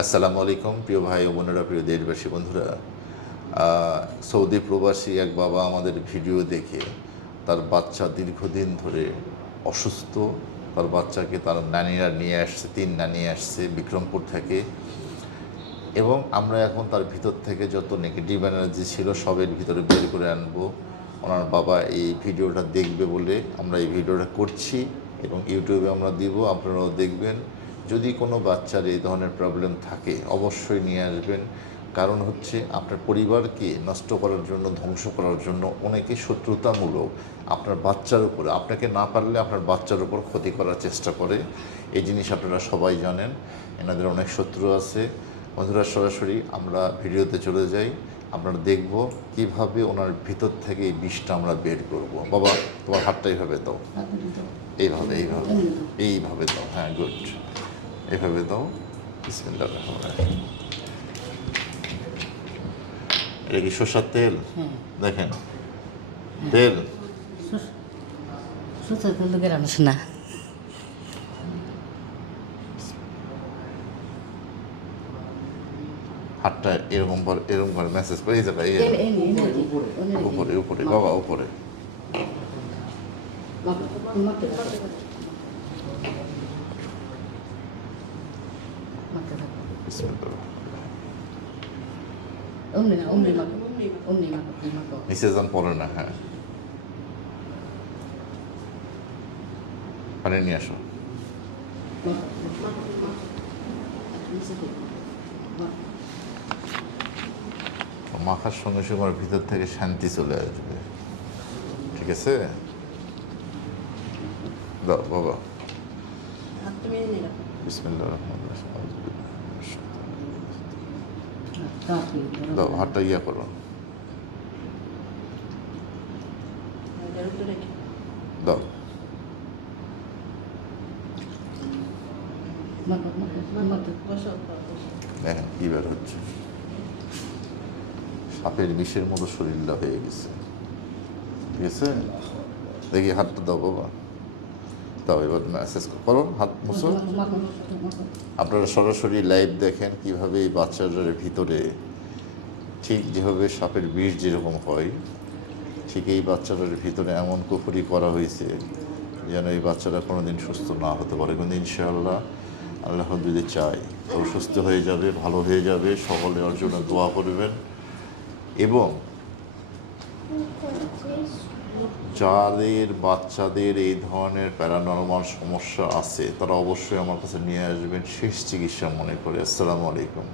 আসসালামু আলাইকুম, প্রিয় ভাই ও বোনেরা, প্রিয় দেশবাসী, বন্ধুরা। সৌদি প্রবাসী এক বাবা আমাদের ভিডিও দেখে তার বাচ্চা দীর্ঘদিন ধরে অসুস্থ। তার বাচ্চাকে তার নানিরা নিয়ে আসছে, তিন নানি আসছে, বিক্রমপুর থেকে। এবং আমরা এখন তার ভিতর থেকে যত নেগেটিভ এনার্জি ছিল, সবের ভিতরে বের করে আনব। ওনার বাবা এই ভিডিওটা দেখবে বলে আমরা এই ভিডিওটা করছি এবং ইউটিউবে আমরা দিব, আপনারাও দেখবেন। যদি কোনো বাচ্চার এই ধরনের প্রবলেম থাকে অবশ্যই নিয়ে আসবেন। কারণ হচ্ছে আপনার পরিবারকে নষ্ট করার জন্য ধ্বংস করার জন্য অনেকে শত্রুতামূলক আপনার বাচ্চার উপরে আপনাকে না পারলে আপনার বাচ্চার উপর ক্ষতি করার চেষ্টা করে। এই জিনিস আপনারা সবাই জানেন এনাদের অনেক শত্রু আছে। বন্ধুরা সরাসরি আমরা ভিডিওতে চলে যাই। আপনারা দেখব কীভাবে ওনার ভিতর থেকে এই বিষটা আমরা বের করব। বাবা তোমার হাতটা এইভাবে দাও। এইভাবে এইভাবে এইভাবে দাও। হ্যাঁ গুড এইভাবে দাও। বিসমিল্লাহ রহমান এটা কি সর্ষার তেল? দেখেন। তেল। লোকের আনিস না। হাতটা এরকম করে এরকম করে মেসেজ করে এই জায়গায়। উপরে উপরে। বাবা উপরে। বিসমিল্লাহ। অমনি না অমনি মাকো অমনি মাকো মাকো নিচে যান পড়ে না হ্যাঁ। পানি নিয়ে আসো। মাখার সঙ্গে সঙ্গে আমার ভিতর থেকে শান্তি চলে আসবে। ঠিক আছে? দাও বাবা। দাও, হাতটা ইয়া করো। দাও। দেখেন কি বের হচ্ছে। সাপের বিষের মতো শরীরটা হয়ে গেছে। ঠিক আছে? দেখি হাতটা দাও, বাবা। দাও এবার মেসেজ করো হাত মুছো। আপনারা সরাসরি লাইভ দেখেন কীভাবে এই বাচ্চাটার ভিতরে ঠিক যেভাবে সাপের বিষ যেরকম হয়, ঠিক এই বাচ্চাটার ভিতরে এমন কুফুরি করা হয়েছে যেন এই বাচ্চাটা কোনোদিন সুস্থ না হতে পারে। কিন্তু ইনশাআল্লাহ আল্লাহ যদি চায়, ও সুস্থ হয়ে যাবে, ভালো হয়ে যাবে, সকলে ওর জন্য দোয়া করবেন। এবং যাদের বাচ্চাদের এই ধরনের প্যারানরমাল সমস্যা আছে, তারা অবশ্যই আমার কাছে নিয়ে আসবেন, শেষ চিকিৎসা মনে করে। আসসালামু আলাইকুম।